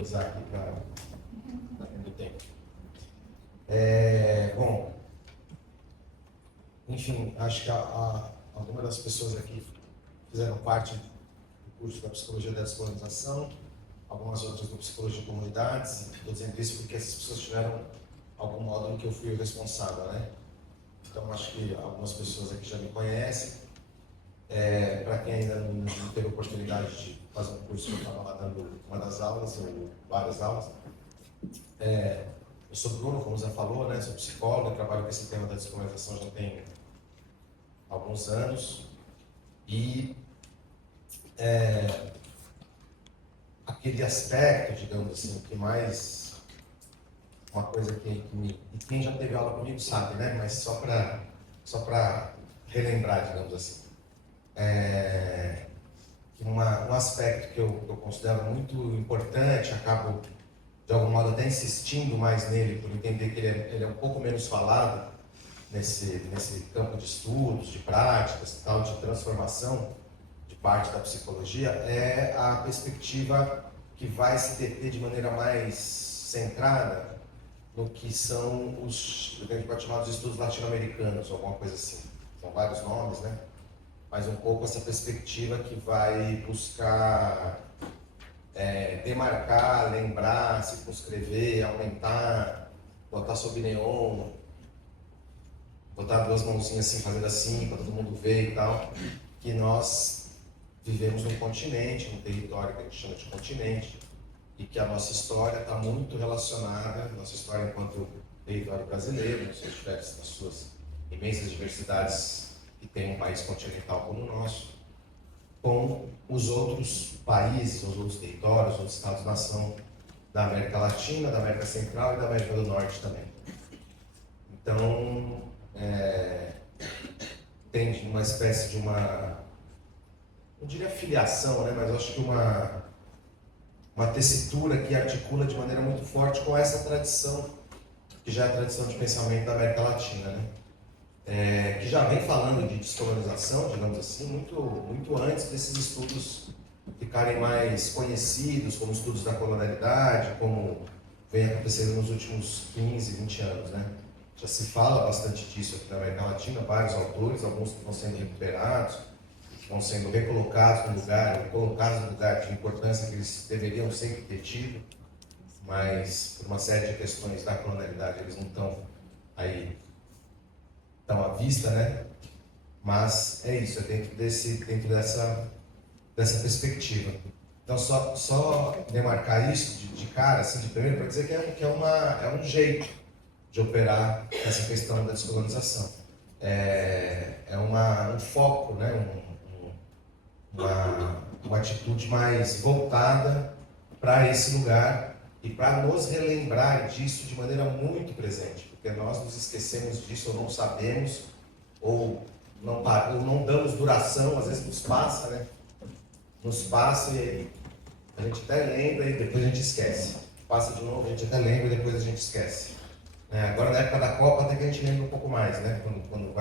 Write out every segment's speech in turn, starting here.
Usar aqui para do tempo. Bom, enfim, acho que algumas das pessoas aqui fizeram parte do curso da Psicologia da Descolonização, algumas outras do Psicologia de Comunidades. Estou dizendo isso porque essas pessoas tiveram algum modo em que eu fui o responsável, né? Então, acho que algumas pessoas aqui já me conhecem. Para quem ainda não teve a oportunidade de fazer um curso, eu estava lá dando uma das aulas, ou várias aulas. Eu sou Bruno, como o Zé falou, né? Sou psicólogo, trabalho com esse tema da descolonização já tem alguns anos. E aquele aspecto, digamos assim, que mais... Uma coisa que me... E quem já teve aula comigo sabe, né? Mas só para relembrar, digamos assim. Um aspecto que eu considero muito importante, acabo de algum modo até insistindo mais nele, por entender que ele é um pouco menos falado nesse campo de estudos, de práticas, tal, de transformação de parte da psicologia, é a perspectiva que vai se deter de maneira mais centrada no que são os, que a gente pode chamar de estudos latino-americanos, alguma coisa assim. São vários nomes, né? Mas um pouco essa perspectiva que vai buscar demarcar, lembrar, circunscrever, aumentar, botar sob neon, botar duas mãozinhas assim, fazendo assim, para todo mundo ver e tal, que nós vivemos num continente, num território que a gente chama de continente, e que a nossa história está muito relacionada, nossa história enquanto território brasileiro, nas suas imensas diversidades que tem um país continental como o nosso, com os outros países, os outros territórios, os outros estados-nação da América Latina, da América Central e da América do Norte também. Então, tem uma espécie de uma, não diria filiação, né, mas acho que uma tessitura que articula de maneira muito forte com essa tradição, que já é a tradição de pensamento da América Latina, né? Que já vem falando de descolonização, digamos assim, muito antes desses estudos ficarem mais conhecidos, como estudos da colonialidade, como vem acontecendo nos últimos 15, 20 anos, né? Já se fala bastante disso aqui na América Latina, vários autores, alguns que estão sendo recuperados, que estão sendo recolocados no lugar, ou colocados no lugar de importância que eles deveriam sempre ter tido, mas por uma série de questões da colonialidade eles não estão aí à vista, né? Mas é isso, é dentro dessa perspectiva. Então, só demarcar isso de cara, assim, de primeiro, para dizer que é um jeito de operar essa questão da descolonização. Um foco, né? Uma atitude mais voltada para esse lugar e para nos relembrar disso de maneira muito presente, porque nós nos esquecemos disso, ou não sabemos, ou não damos duração, às vezes nos passa, né? Nos passa e aí a gente até lembra e depois a gente esquece. Passa de novo, a gente até lembra e depois a gente esquece. Agora na época da Copa até que a gente lembra um pouco mais, né? Quando o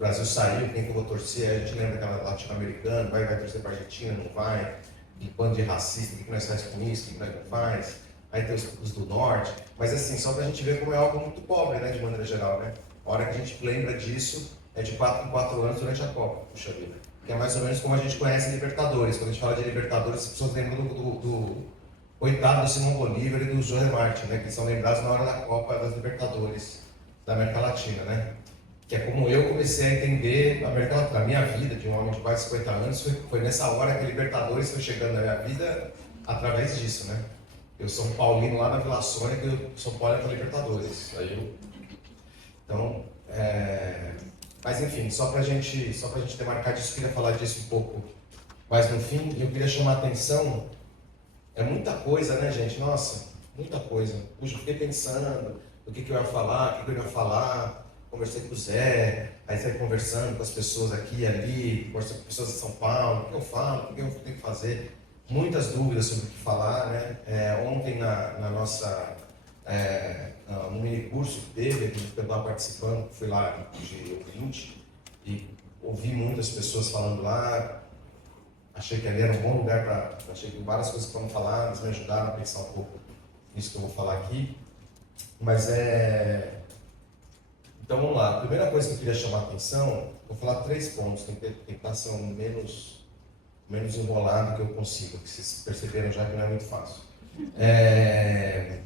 Brasil saiu, quem que eu vou torcer, a gente lembra daquela latino-americana, vai torcer para a Argentina, não vai, que bando de racista, o que nós faz com isso, o que nós não faz. Aí tem os do norte, mas assim, só para a gente ver como é algo muito pobre, né, de maneira geral, né? A hora que a gente lembra disso é de 4 em 4 anos durante a Copa, puxa vida. Que é mais ou menos como a gente conhece Libertadores. Quando a gente fala de Libertadores, as pessoas lembram do coitado do Simão Bolívar e do José Martí, né? Que são lembrados na hora da Copa das Libertadores da América Latina, né? Que é como eu comecei a entender a América Latina. A minha vida, de um homem de quase 50 anos, foi nessa hora que a Libertadores foi chegando na minha vida através disso, né? Eu sou um paulino lá na Vila Sônia, que eu sou Paulo com Libertadores. Então, mas enfim, só pra gente demarcar disso, eu queria falar disso um pouco mais no fim. Eu queria chamar a atenção, é muita coisa, né, gente? Nossa, muita coisa. Puxa, eu fiquei pensando o que eu ia falar, o que eu ia falar. Conversei com o Zé, aí saí conversando com as pessoas aqui e ali, conversando com pessoas de São Paulo, o que eu falo, o que eu tenho que fazer. Muitas dúvidas sobre o que falar, né? Ontem na nossa no mini curso que teve, que eu estava participando, fui lá de ouvinte e ouvi muitas pessoas falando lá, achei que ali era um bom lugar para... Achei que várias coisas que vamos falar, eles me ajudaram a pensar um pouco nisso que eu vou falar aqui. Mas Então vamos lá, a primeira coisa que eu queria chamar a atenção, vou falar 3 pontos, tentar ser o menos enrolado que eu consigo, que vocês perceberam já que não é muito fácil. É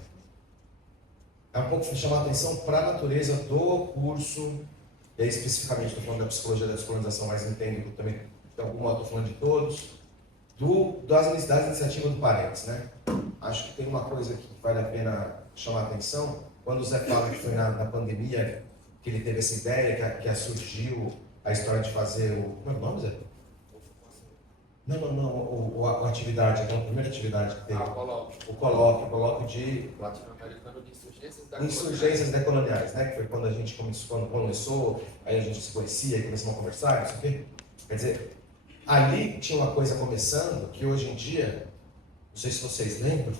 um pouco chamar a atenção para a natureza do curso, e aí especificamente estou falando da psicologia da descolonização, mas entendo que também, de algum modo, estou falando de todos, das iniciativas do Parentes, né? Acho que tem uma coisa que vale a pena chamar a atenção, quando o Zé fala que foi na pandemia que ele teve essa ideia, que surgiu a história de fazer o... Como é o nome, Zé? Não, a atividade, então a primeira atividade que teve. O colóquio de... Latino-americano de Insurgências decoloniais, né? Que foi quando a gente começou, aí a gente se conhecia, começamos a conversar, não sei o quê. Quer dizer, ali tinha uma coisa começando que hoje em dia, não sei se vocês lembram,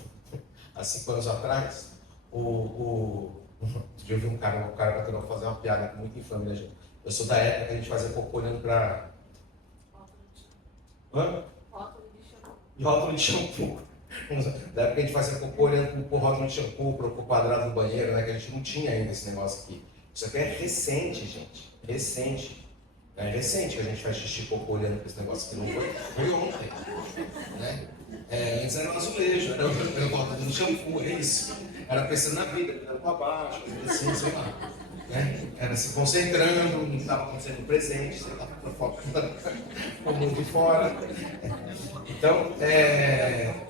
há 5 anos atrás, eu vi um cara tentando fazer uma piada muito infame, né, gente? Eu sou da época que a gente fazia cocô olhando pra... Hã? Rótulo de shampoo. Da época que a gente fazia cocô olhando pro rótulo de shampoo, pro quadrado do banheiro, né? Que a gente não tinha ainda esse negócio aqui. Isso aqui é recente, gente. Recente. É recente que a gente faz xixi e cocô olhando para esse negócio aqui. Não foi ontem. Né? Antes era um azulejo, era o rótulo do shampoo, é isso. Era pensando na vida, olhando para baixo, assim, sei lá. Né? Era se concentrando, não estava acontecendo no presente, você estava focando no mundo fora. Então,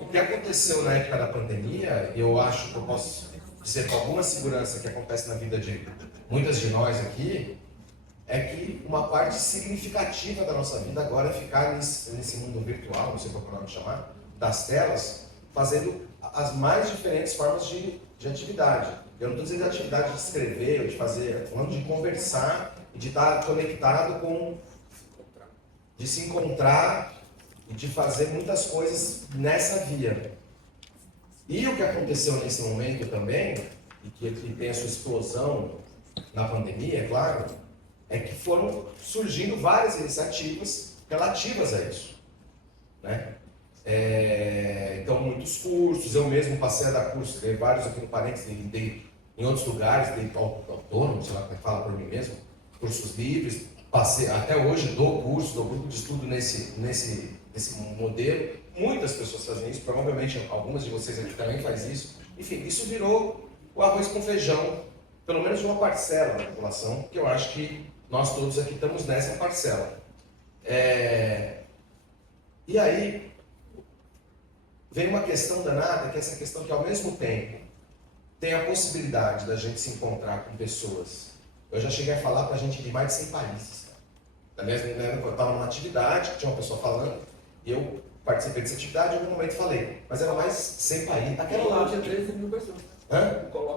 o que aconteceu na época da pandemia, eu acho que eu posso dizer com alguma segurança que acontece na vida de muitas de nós aqui, é que uma parte significativa da nossa vida agora é ficar nesse mundo virtual, não sei qual é o nome de chamar, das telas, fazendo as mais diferentes formas de atividade. Eu não estou dizendo de atividade de escrever ou de fazer, estou falando de conversar e de estar conectado de se encontrar e de fazer muitas coisas nessa via. E o que aconteceu nesse momento também, e que tem a sua explosão na pandemia, é claro, é que foram surgindo várias iniciativas relativas a isso. Né? Então, muitos cursos, eu mesmo passei a dar cursos, dei vários aqui no Parentes, dei em outros lugares, dei autônomo, sei lá como é que fala por mim mesmo, cursos livres, até hoje dou grupo de estudo nesse modelo. Muitas pessoas fazem isso, provavelmente algumas de vocês aqui também fazem isso. Enfim, isso virou o arroz com feijão, pelo menos de uma parcela da população, que eu acho que nós todos aqui estamos nessa parcela. E aí, vem uma questão danada, que é essa questão que ao mesmo tempo tem a possibilidade da gente se encontrar com pessoas. Eu já cheguei a falar para a gente de mais de 100 países. Aliás, eu estava numa atividade, que tinha uma pessoa falando, e eu participei dessa atividade e em algum momento falei, mas era mais 100 países. Aquela lá tinha 13 mil pessoas.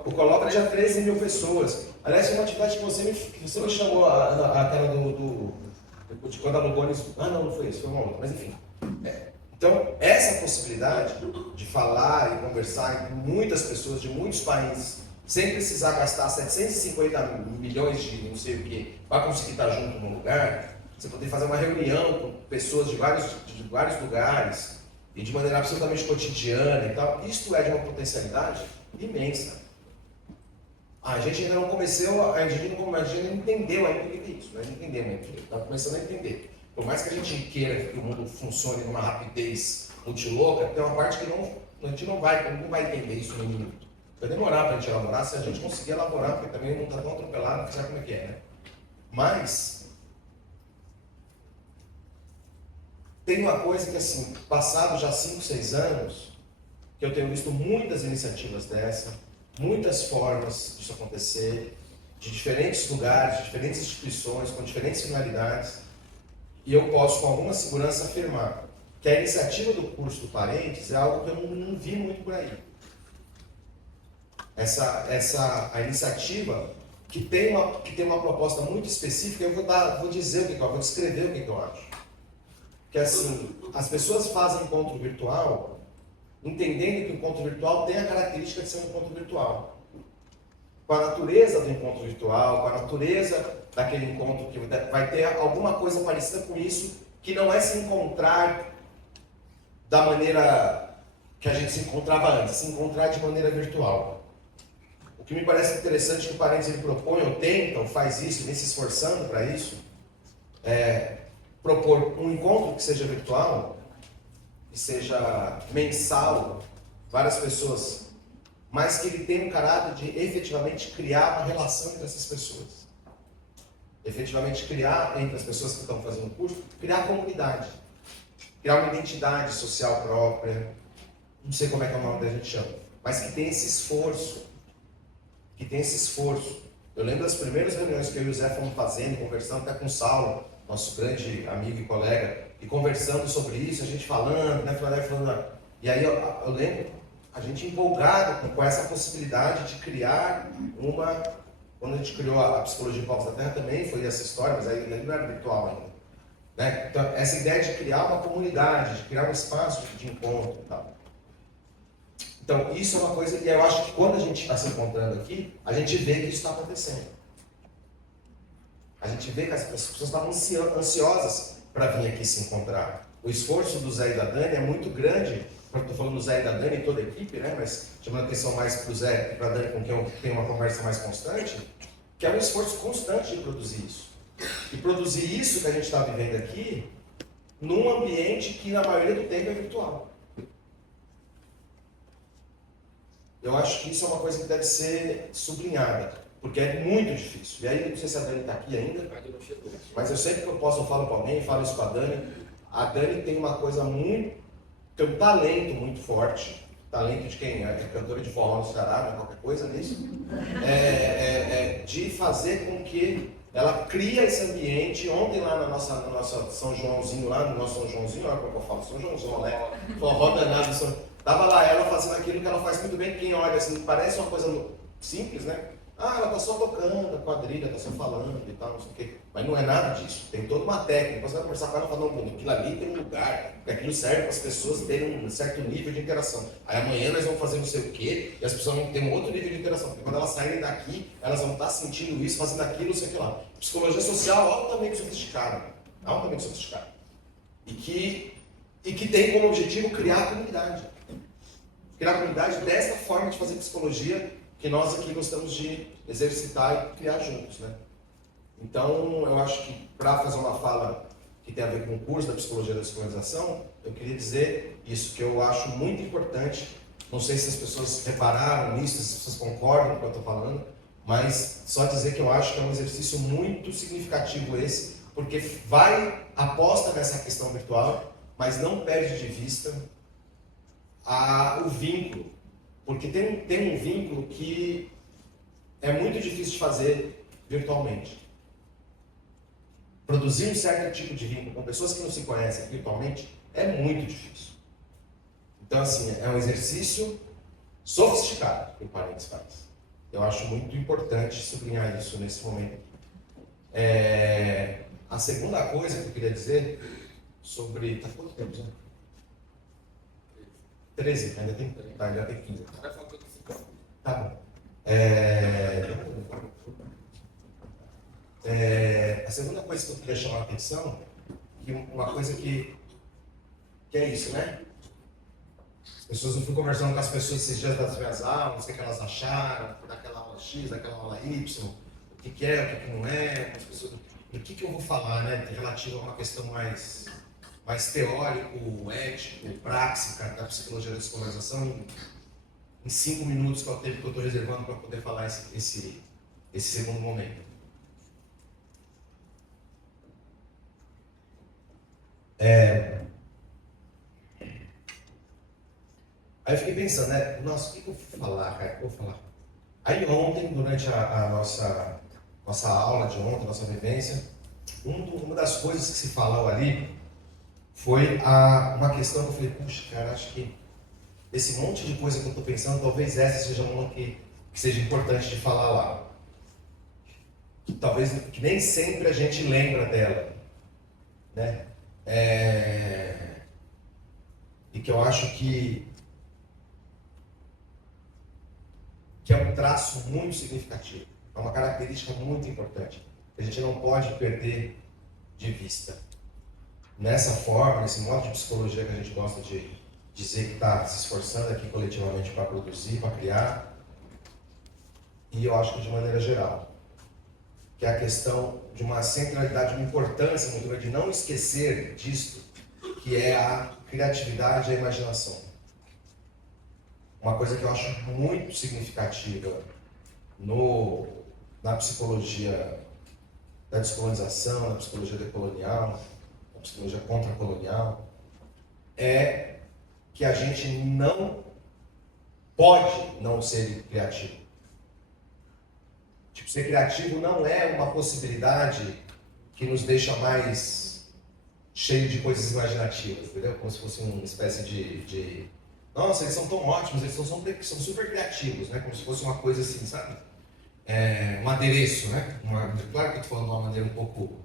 O Coloca tinha 13 mil pessoas. Aliás, foi uma atividade que você me chamou, aquela de quando a Lugones... não foi isso, foi uma outra, mas enfim. Então, essa possibilidade de falar e conversar com muitas pessoas de muitos países, sem precisar gastar 750 milhões de não sei o que, para conseguir estar junto num lugar, você poder fazer uma reunião com pessoas de vários lugares, e de maneira absolutamente cotidiana e tal, isto é de uma potencialidade imensa. A gente ainda não começou, a gente não entendeu ainda o que é isso, né? Não entendemos ainda, está começando a entender. Por mais que a gente queira que o mundo funcione numa rapidez muito louca, tem uma parte que a gente não vai entender isso no minuto. Vai demorar para a gente elaborar, se a gente conseguir elaborar, porque também não está tão atropelado, que sabe como é que é, né? Mas tem uma coisa que, assim, passado já 5, 6 anos, que eu tenho visto muitas iniciativas dessa, muitas formas disso acontecer, de diferentes lugares, de diferentes instituições, com diferentes finalidades, e eu posso com alguma segurança afirmar que a iniciativa do curso do Parentes é algo que eu não vi muito por aí. A iniciativa que tem uma proposta muito específica, eu vou descrever o que eu acho. Que assim, as pessoas fazem encontro virtual entendendo que o encontro virtual tem a característica de ser um encontro virtual. Com a natureza do encontro virtual, com a natureza daquele encontro que vai ter alguma coisa parecida com isso, que não é se encontrar da maneira que a gente se encontrava antes, se encontrar de maneira virtual. O que me parece interessante que o Parênteses ele propõe, ou tenta, ou faz isso, vem se esforçando para isso, é propor um encontro que seja virtual, que seja mensal, várias pessoas, mas que ele tenha um caráter de efetivamente criar uma relação entre essas pessoas. Efetivamente criar entre as pessoas que estão fazendo o curso, criar comunidade, criar uma identidade social própria, não sei como é que é o nome que a gente chama, mas que tem esse esforço, Eu lembro das primeiras reuniões que eu e o Zé fomos fazendo, conversando até com o Saulo, nosso grande amigo e colega, e conversando sobre isso, a gente falando, né, falando, e aí eu lembro a gente empolgado com essa possibilidade de criar uma... Quando a gente criou a Psicologia em Povos da Terra também foi essa história, mas aí não era virtual ainda. Né? Então, essa ideia de criar uma comunidade, de criar um espaço de encontro e tal. Então, isso é uma coisa que eu acho que quando a gente está se encontrando aqui, a gente vê que isso está acontecendo. A gente vê que as pessoas estavam ansiosas para vir aqui se encontrar. O esforço do Zé e da Dani é muito grande. Estou falando do Zé e da Dani e toda a equipe, né? Mas chamando atenção mais para o Zé e para a Dani, com quem eu tenho uma conversa mais constante, que é um esforço constante de produzir isso. E produzir isso que a gente está vivendo aqui, num ambiente que na maioria do tempo é virtual. Eu acho que isso é uma coisa que deve ser sublinhada, porque é muito difícil. E aí, não sei se a Dani está aqui ainda, mas eu sempre que eu posso, eu falo com alguém, falo isso com a Dani. A Dani tem uma coisa tem um talento muito forte, talento de quem é cantora de forró no Ceará, qualquer coisa nisso, de fazer com que ela cria esse ambiente. Ontem lá na nossa São Joãozinho, lá no nosso São Joãozinho, olha como eu falo, São Joãozinho, né? Forró danado, tava lá ela fazendo aquilo que ela faz muito bem, quem olha assim, parece uma coisa simples, né? Ah, ela tá só tocando a quadrilha, tá só falando e tal, não sei o quê. Mas não é nada disso. Tem toda uma técnica. Você vai conversar com ela e falar, não, aquilo ali tem um lugar, porque aquilo serve para as pessoas terem um certo nível de interação. Aí amanhã nós vamos fazer não sei o quê, e as pessoas vão ter um outro nível de interação. Porque quando elas saírem daqui, elas vão estar sentindo isso, fazendo aquilo, não sei o que lá. Psicologia social altamente sofisticada. Altamente sofisticada. E que tem como objetivo criar a comunidade. Criar a comunidade dessa forma de fazer psicologia que nós aqui gostamos de exercitar e criar juntos, né? Então, eu acho que para fazer uma fala que tem a ver com o curso da Psicologia da Descolonização, eu queria dizer isso, que eu acho muito importante. Não sei se as pessoas repararam nisso, se as pessoas concordam com o que eu estou falando, mas só dizer que eu acho que é um exercício muito significativo esse, porque aposta nessa questão virtual, mas não perde de vista o vínculo. Porque tem um vínculo que é muito difícil de fazer virtualmente. Produzir um certo tipo de vínculo com pessoas que não se conhecem virtualmente é muito difícil. Então, assim, é um exercício sofisticado que o Parênteses faz. Eu acho muito importante sublinhar isso nesse momento. A segunda coisa que eu queria dizer sobre... Tá quanto tempo, Zé? 13, ainda tem 15. Tá bom. A segunda coisa que eu queria chamar a atenção, uma coisa que é isso, né? As pessoas, eu fui conversando com as pessoas esses dias das minhas aulas, o que elas acharam, daquela aula X, daquela aula Y, o que é, o que não é, as pessoas, e o que eu vou falar, né, relativo a uma questão mais teórico, ético, prática da psicologia da descolonização, em 5 minutos, que é o tempo que eu estou reservando para poder falar esse segundo momento. Aí eu fiquei pensando, né? Nossa, o que eu vou falar, cara? Eu vou falar. Aí ontem, durante a nossa aula de ontem, nossa vivência, uma das coisas que se falou ali foi uma questão que eu falei, puxa, cara, acho que esse monte de coisa que eu estou pensando, talvez essa seja uma que seja importante de falar lá. Que nem sempre a gente lembra dela, né? E que eu acho que é um traço muito significativo, é uma característica muito importante, que a gente não pode perder de vista. Nessa forma, nesse modo de psicologia que a gente gosta de dizer que está se esforçando aqui coletivamente para produzir, para criar, e eu acho que de maneira geral, que é a questão de uma centralidade, uma importância muito grande de não esquecer disso, que é a criatividade e a imaginação. Uma coisa que eu acho muito significativa na psicologia da descolonização, na psicologia decolonial, na psicologia contracolonial, é que a gente não pode não ser criativo. Tipo, ser criativo não é uma possibilidade que nos deixa mais cheio de coisas imaginativas, entendeu? Como se fosse uma espécie de nossa, eles são tão ótimos, eles são super criativos, né? Como se fosse uma coisa assim, sabe? Um adereço, né? Claro que eu estou falando de uma maneira um pouco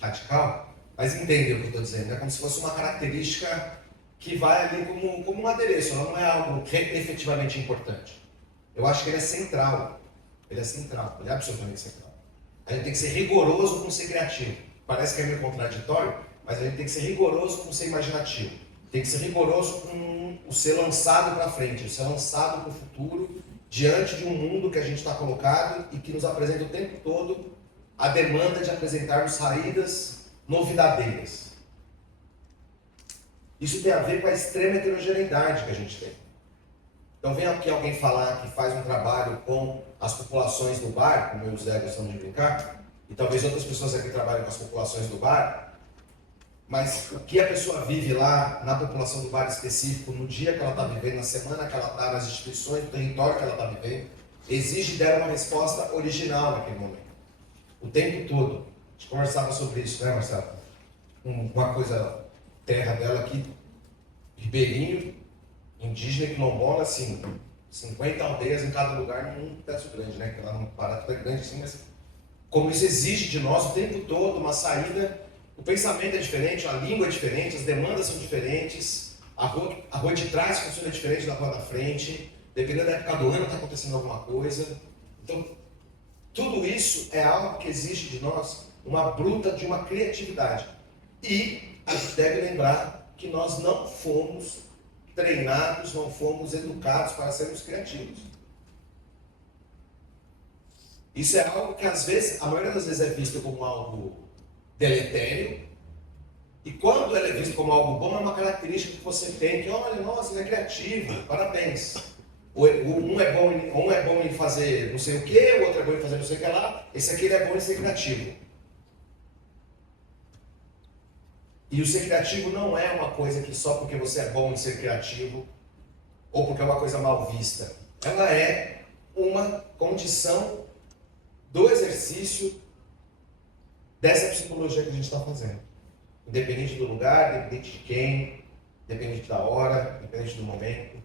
radical, mas entendem o que eu estou dizendo, né? Como se fosse uma característica que vai ali como um adereço, ela não é algo efetivamente importante. Eu acho que ele é central, ele é absolutamente central. A gente tem que ser rigoroso com ser criativo. Parece que é meio contraditório, mas a gente tem que ser rigoroso com ser imaginativo. Tem que ser rigoroso com o ser lançado para frente, o ser lançado para o futuro, diante de um mundo que a gente está colocado e que nos apresenta o tempo todo a demanda de apresentarmos saídas novidadeiras. Isso tem a ver com a extrema heterogeneidade que a gente tem. Então vem aqui alguém falar que faz um trabalho com as populações do bar, como eu e o Zé gostamos de brincar, e talvez outras pessoas aqui trabalhem com as populações do bar, mas o que a pessoa vive lá na população do bar específico, no dia que ela está vivendo, na semana que ela está, nas instituições, no território que ela está vivendo, exige dela uma resposta original naquele momento. O tempo todo. A gente conversava sobre isso, né, Marcelo? Uma coisa, terra dela aqui, ribeirinho, indígena e quilombola, assim, 50 aldeias em cada lugar num pedaço grande, né? Que lá no Pará tudo é grande assim, mas como isso exige de nós o tempo todo uma saída. O pensamento é diferente, a língua é diferente, as demandas são diferentes, a rua de trás funciona diferente da rua da frente, dependendo da época do ano está acontecendo alguma coisa. Então, tudo isso é algo que exige de nós uma bruta de uma criatividade. E a gente deve lembrar que nós não fomos treinados, não fomos educados para sermos criativos. Isso é algo que às vezes, a maioria das vezes é visto como algo deletério, e quando ele é visto como algo bom, é uma característica que você tem, que olha, nossa, ele é criativo, parabéns. Um é bom em fazer não sei o que, o outro é bom em fazer não sei o que lá, esse aqui ele é bom em ser criativo. E o ser criativo não é uma coisa que só porque você é bom em ser criativo, ou porque é uma coisa mal vista. Ela é uma condição do exercício dessa psicologia que a gente está fazendo. Independente do lugar, independente de quem, independente da hora, independente do momento.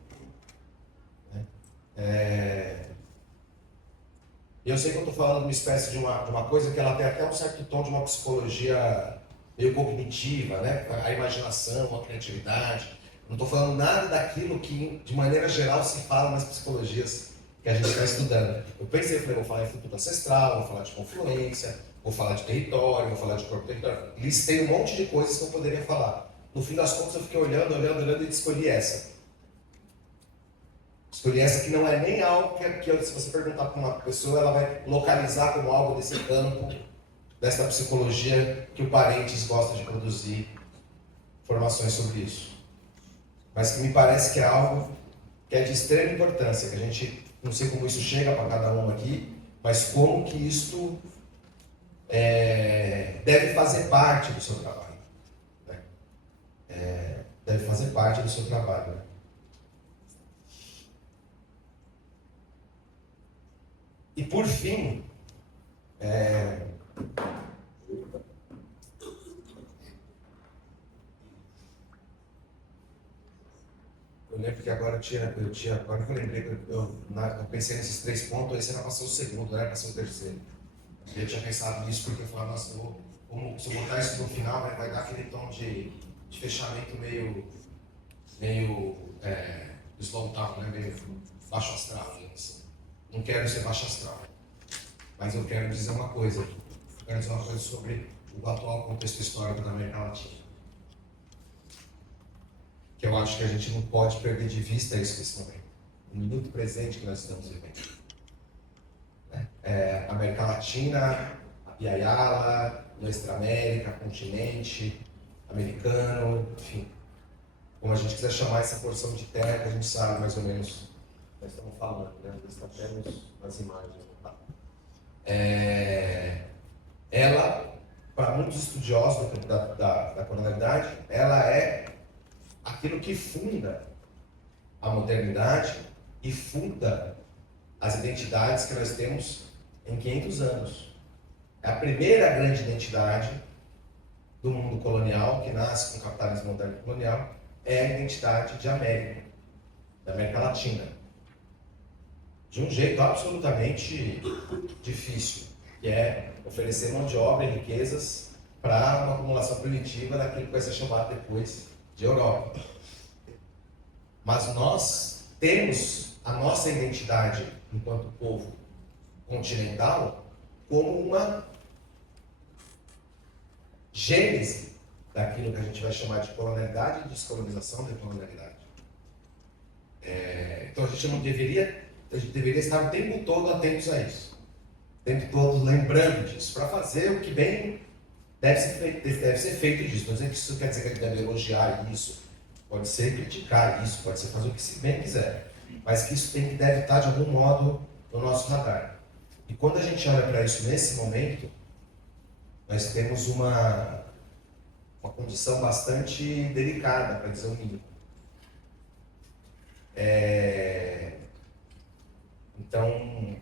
Eu sei que eu estou falando de uma espécie de uma coisa que ela tem até um certo tom de uma psicologia meio cognitiva, né? A imaginação, a criatividade. Não estou falando nada daquilo que, de maneira geral, se fala nas psicologias que a gente está estudando. Eu pensei, vou falar em futuro ancestral, vou falar de confluência, vou falar de território, vou falar de corpo territorial. Listei um monte de coisas que eu poderia falar. No fim das contas, eu fiquei olhando e escolhi essa. Escolhi essa que não é nem algo que se você perguntar para uma pessoa, ela vai localizar como algo desse campo, dessa psicologia que o Parentes gosta de produzir informações sobre isso. Mas que me parece que é algo que é de extrema importância, que a gente, não sei como isso chega para cada um aqui, mas como que isto deve fazer parte do seu trabalho. Né? Deve fazer parte do seu trabalho. Né? E por fim, eu lembro que agora agora que eu lembrei, eu pensei nesses 3 pontos, aí você vai passar o segundo, né? Passar o terceiro. Eu tinha pensado nisso porque eu falava, nossa, se eu botar isso no final, vai dar aquele tom de fechamento meio slow down, né? Meio baixo astral. Assim. Não quero ser baixo astral, mas eu quero dizer uma coisa. Eu quero dizer uma coisa sobre o atual contexto histórico da América Latina. que eu acho que a gente não pode perder de vista isso nesse momento. O minuto presente que nós estamos vivendo. América Latina, a Biayala, Nuestra América, continente americano, enfim. Como a gente quiser chamar essa porção de terra, a gente sabe mais ou menos o que nós estamos falando, né? Está até nas imagens. Tá? Ela, para muitos estudiosos da colonialidade, ela é aquilo que funda a modernidade e funda as identidades que nós temos em 500 anos. É a primeira grande identidade do mundo colonial, que nasce com o capitalismo moderno colonial, é a identidade de América, da América Latina. De um jeito absolutamente difícil, que é oferecer mão de obra e riquezas para uma acumulação primitiva daquilo que vai ser chamado depois de Europa. Mas nós temos a nossa identidade enquanto povo continental como uma gênese daquilo que a gente vai chamar de colonialidade, de descolonização da colonialidade. Então a gente deveria estar o tempo todo atentos a isso, o tempo todo lembrando disso, para fazer o que bem deve ser feito disso. Não dizendo que isso quer dizer que a gente deve elogiar isso, pode ser criticar isso, pode ser fazer o que se bem quiser, mas que isso deve estar de algum modo no nosso radar. E quando a gente olha para isso nesse momento, nós temos uma condição bastante delicada, para dizer o mínimo. Então,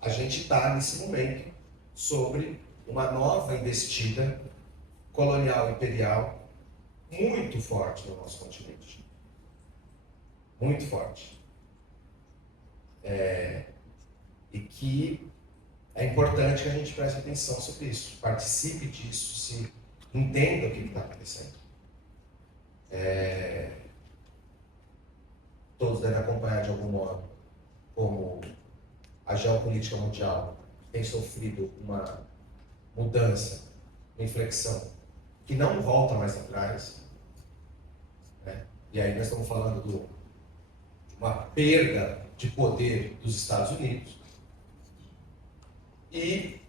a gente está nesse momento sobre uma nova investida colonial imperial muito forte no nosso continente. Muito forte. E que é importante que a gente preste atenção sobre isso, participe disso, se entenda o que está acontecendo. Todos devem acompanhar de algum modo como a geopolítica mundial tem sofrido uma mudança, uma inflexão que não volta mais atrás. E aí nós estamos falando de uma perda de poder dos Estados Unidos e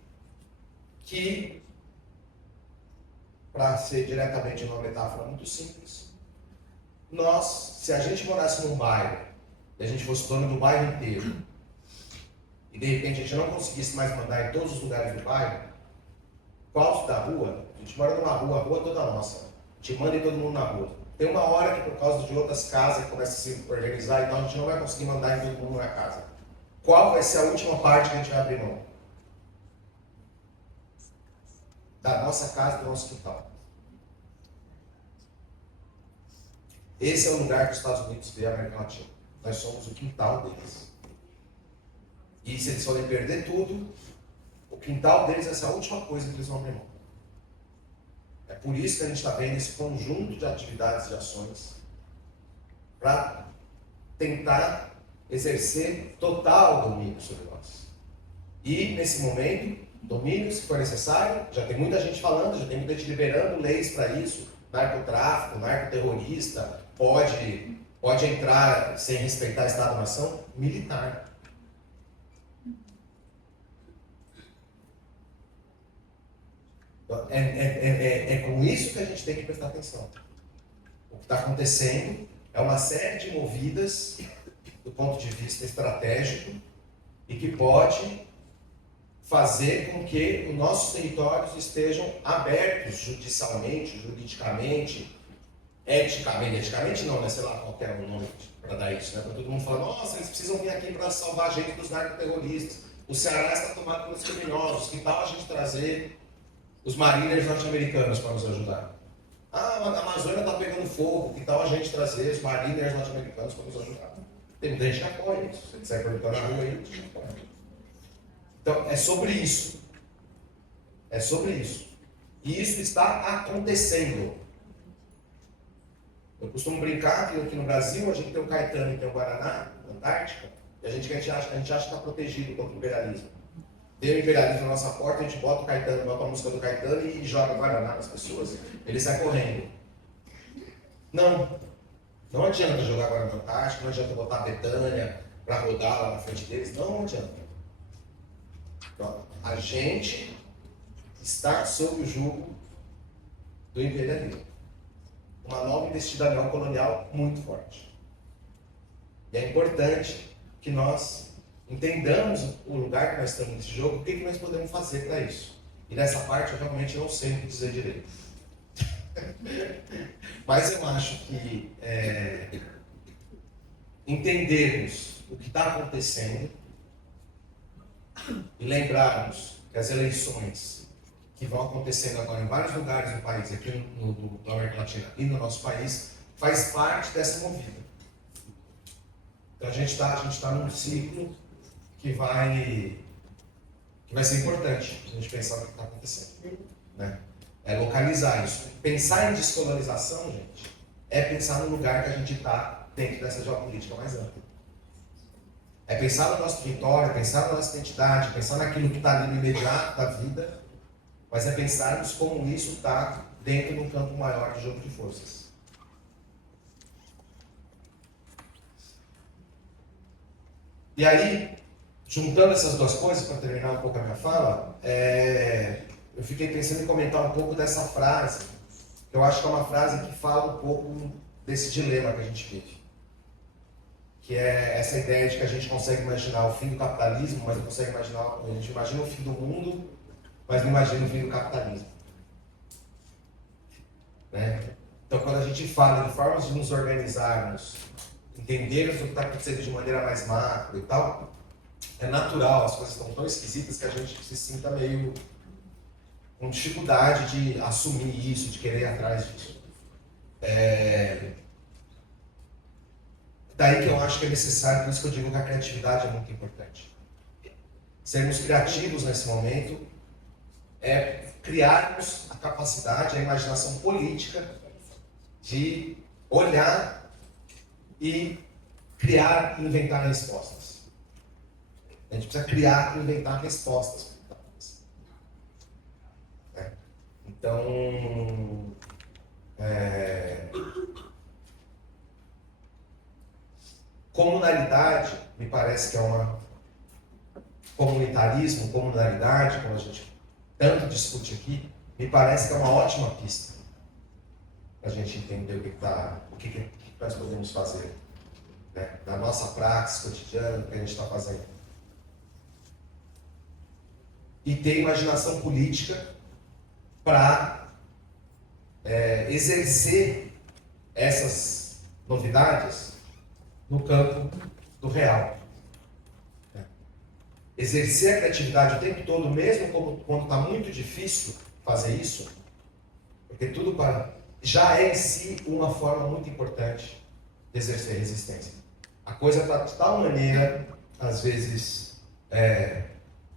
que, para ser diretamente uma metáfora muito simples, se a gente morasse num bairro e a gente fosse dono do bairro inteiro e de repente a gente não conseguisse mais mandar em todos os lugares do bairro, qual da rua, a gente mora numa rua, a rua é toda nossa, a gente manda em todo mundo na rua. Tem uma hora que por causa de outras casas que começa a se organizar, então a gente não vai conseguir mandar em todo mundo na casa. Qual vai ser a última parte que a gente vai abrir mão? Da nossa casa e do nosso quintal. Esse é o lugar que os Estados Unidos vê a América Latina. Nós somos o quintal deles. E se eles forem perder tudo, o quintal deles vai ser a última coisa que eles vão abrir mão. É por isso que a gente está vendo esse conjunto de atividades e ações para tentar exercer total domínio sobre nós. E, nesse momento, domínio, se for necessário, já tem muita gente falando, já tem muita gente liberando leis para isso, narcotráfico, narcoterrorista, pode entrar sem respeitar Estado-nação, militar. É com isso que a gente tem que prestar atenção. O que está acontecendo é uma série de movidas do ponto de vista estratégico e que pode fazer com que os nossos territórios estejam abertos judicialmente, juridicamente, eticamente não, né? Sei lá qual é o nome para dar isso, né? Para todo mundo falar, nossa, eles precisam vir aqui para salvar a gente dos narcoterroristas. O Ceará está tomado pelos criminosos, que tal a gente trazer os mariners norte-americanos para nos ajudar? Ah, a Amazônia está pegando fogo, que tal a gente trazer os mariners norte-americanos para nos ajudar? Tem muita gente que apoia isso. Se você quiser perguntar na rua aí, gente apoia. Então, é sobre isso. É sobre isso. E isso está acontecendo. Eu costumo brincar que aqui no Brasil a gente tem o Caetano e tem o Guaraná, na Antártica, e a gente acha que está protegido contra o imperialismo. Tem o imperialismo na nossa porta, a gente bota o Caetano, bota a música do Caetano e joga Guaraná nas pessoas, ele sai correndo. Não adianta jogar agora no Antártico, não adianta botar a Betânia para rodar lá na frente deles, não adianta. Então, a gente está sob o jugo do imperialismo. Uma nova investida neocolonial muito forte. E é importante que nós entendamos o lugar que nós estamos nesse jogo, o que nós podemos fazer para isso. E nessa parte eu realmente não sei o que dizer direito. Mas eu acho que entendermos o que está acontecendo e lembrarmos que as eleições que vão acontecendo agora em vários lugares do país, aqui na América Latina e no nosso país, faz parte dessa movida. Então a gente está num ciclo que vai ser importante a gente pensar no que está acontecendo. Né? É localizar isso. Pensar em descolonização, gente, é pensar no lugar que a gente está dentro dessa geopolítica mais ampla. É pensar no nosso território, é pensar na nossa identidade, pensar naquilo que está ali no imediato da vida, mas é pensarmos como isso está dentro de um campo maior de jogo de forças. E aí, juntando essas duas coisas, para terminar um pouco a minha fala, eu fiquei pensando em comentar um pouco dessa frase, que eu acho que é uma frase que fala um pouco desse dilema que a gente vive. Que é essa ideia de que a gente consegue imaginar o fim do capitalismo, mas não consegue imaginar, a gente imagina o fim do mundo, mas não imagina o fim do capitalismo. Né? Então, quando a gente fala de formas de nos organizarmos, entendermos o que está acontecendo de maneira mais macro e tal, é natural, as coisas estão tão esquisitas que a gente se sinta meio com dificuldade de assumir isso, de querer ir atrás disso. Daí que eu acho que é necessário, por isso que eu digo que a criatividade é muito importante. Sermos criativos nesse momento é criarmos a capacidade, a imaginação política de olhar e criar e inventar respostas. A gente precisa criar e inventar respostas. Então, comunalidade, me parece que é comunitarismo, comunalidade, como a gente tanto discute aqui, me parece que é uma ótima pista para a gente entender o que nós podemos fazer, né? Na nossa prática cotidiana, o que a gente está fazendo. E ter imaginação política para exercer essas novidades no campo do real. Exercer a criatividade o tempo todo, mesmo quando está muito difícil fazer isso, porque tudo já é em si uma forma muito importante de exercer resistência. A coisa está de tal maneira, às vezes,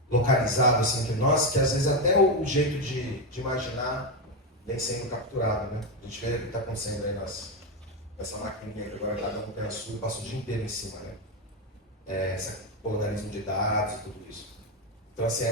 localizada assim, entre nós, que às vezes até o jeito de imaginar vem sendo capturado. Né? A gente vê o que está acontecendo aí nessa maquininha que agora cada um tem a sua e passa o dia inteiro em cima. Né? Esse colonialismo de dados e tudo isso. Então, assim,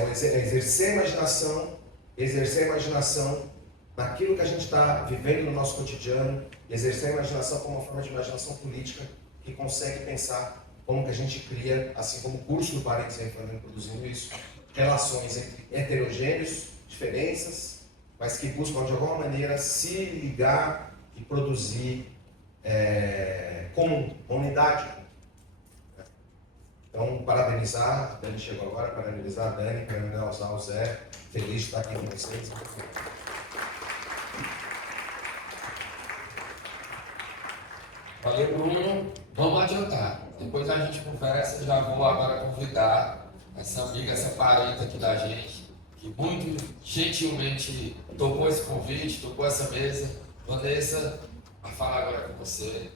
exercer a imaginação naquilo que a gente está vivendo no nosso cotidiano, exercer a imaginação como uma forma de imaginação política que consegue pensar como que a gente cria, assim como o curso do Parênteses vem produzindo isso, relações entre heterogêneos, diferenças, mas que buscam de alguma maneira se ligar e produzir como unidade. Então, parabenizar, a Dani chegou agora, parabenizar a Dani, parabenizar o Zé, feliz de estar aqui com vocês. Valeu, Bruno. Vamos adiantar. Depois a gente conversa. Já vou agora convidar essa amiga, essa parente aqui da gente, que muito gentilmente topou esse convite, topou essa mesa. Vanessa, a falar agora com você.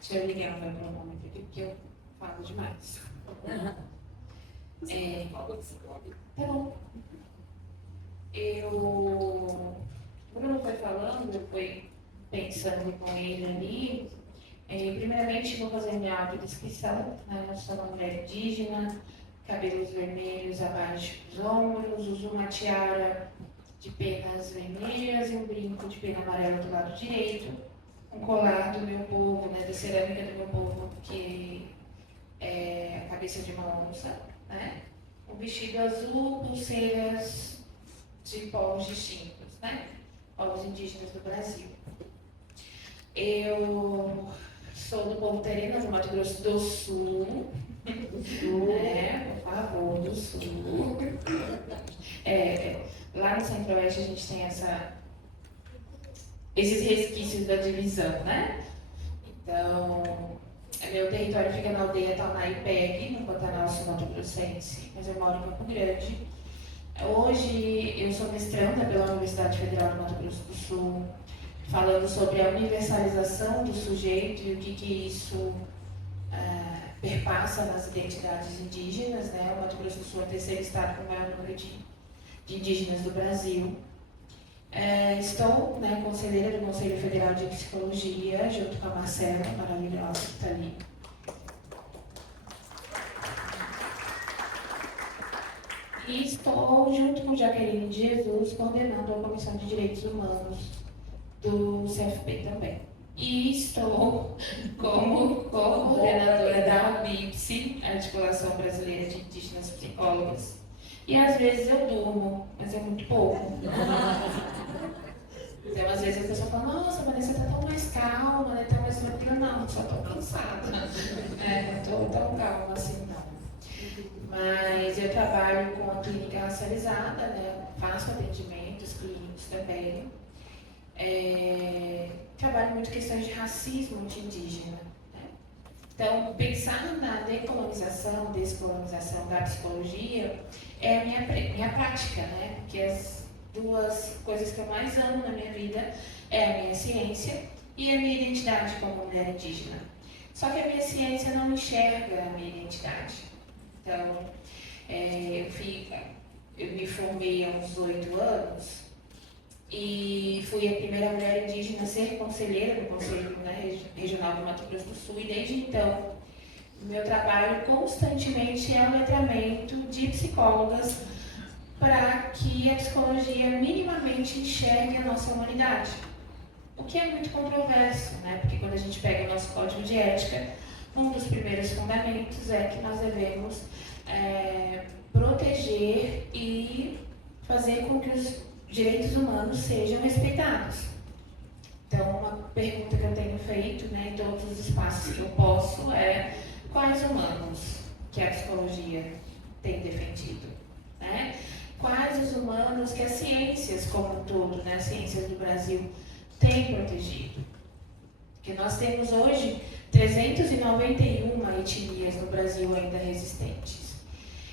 Deixa eu ligar o meu cronômetro aqui, porque eu falo demais. Tá bom. O Bruno foi falando, eu fui pensando com ele ali. Primeiramente, vou fazer minha audiodescrição. Né? Eu sou uma mulher indígena, cabelos vermelhos abaixo dos ombros, uso uma tiara de penas vermelhas e um brinco de pena amarela do lado direito, um colar do meu povo, né, da cerâmica do meu povo, que é a cabeça de uma onça, né? Um vestido azul, pulseiras de povos distintos, né? Povos indígenas do Brasil. Eu sou do povo Terena, do Mato Grosso do Sul, por favor, do Sul. Lá no Centro-Oeste a gente tem esses resquícios da divisão, né? Então, meu território fica na aldeia Taunaipeg, no Pantanal Sul Mato Grossense, mas eu moro em Campo Grande. Hoje eu sou mestranda pela Universidade Federal do Mato Grosso do Sul, falando sobre a universalização do sujeito e o que isso perpassa nas identidades indígenas, né? O Mato Grosso do Sul é o terceiro estado com o maior número de indígenas do Brasil. Estou, né, conselheira do Conselho Federal de Psicologia, junto com a Marcela, maravilhosa, que está ali. E estou, junto com Jaqueline de Jesus, coordenando a Comissão de Direitos Humanos do CFP também. E estou como coordenadora da ABIPSI, Articulação Brasileira de Indígenas Psicólogas. E às vezes eu durmo, mas é muito pouco. Então, às vezes a pessoa fala, nossa, Vanessa tá tão mais calma, né? Tá mais tranquila. Não, só tô cansada. Não tô tão calma assim, não. Mas eu trabalho com a clínica racializada, né? Faço atendimentos clínicos também. Trabalho muito questões de racismo anti-indígena. Né? Então, pensar na decolonização, descolonização da psicologia é a minha prática, né? Porque as duas coisas que eu mais amo na minha vida é a minha ciência e a minha identidade como mulher indígena. Só que a minha ciência não enxerga a minha identidade. Então, eu me formei há uns 8 anos e fui a primeira mulher indígena a ser conselheira do Conselho, né, Regional do Mato Grosso do Sul, e desde então, meu trabalho constantemente é o letramento de psicólogas para que a psicologia minimamente enxergue a nossa humanidade. O que é muito controverso, né? Porque quando a gente pega o nosso código de ética, um dos primeiros fundamentos é que nós devemos proteger e fazer com que os direitos humanos sejam respeitados. Então, uma pergunta que eu tenho feito, né, em todos os espaços que eu posso é: quais humanos que a psicologia tem defendido? Né? Quais os humanos que as ciências como um todo, né, as ciências do Brasil, têm protegido? Porque nós temos hoje 391 etnias no Brasil ainda resistentes.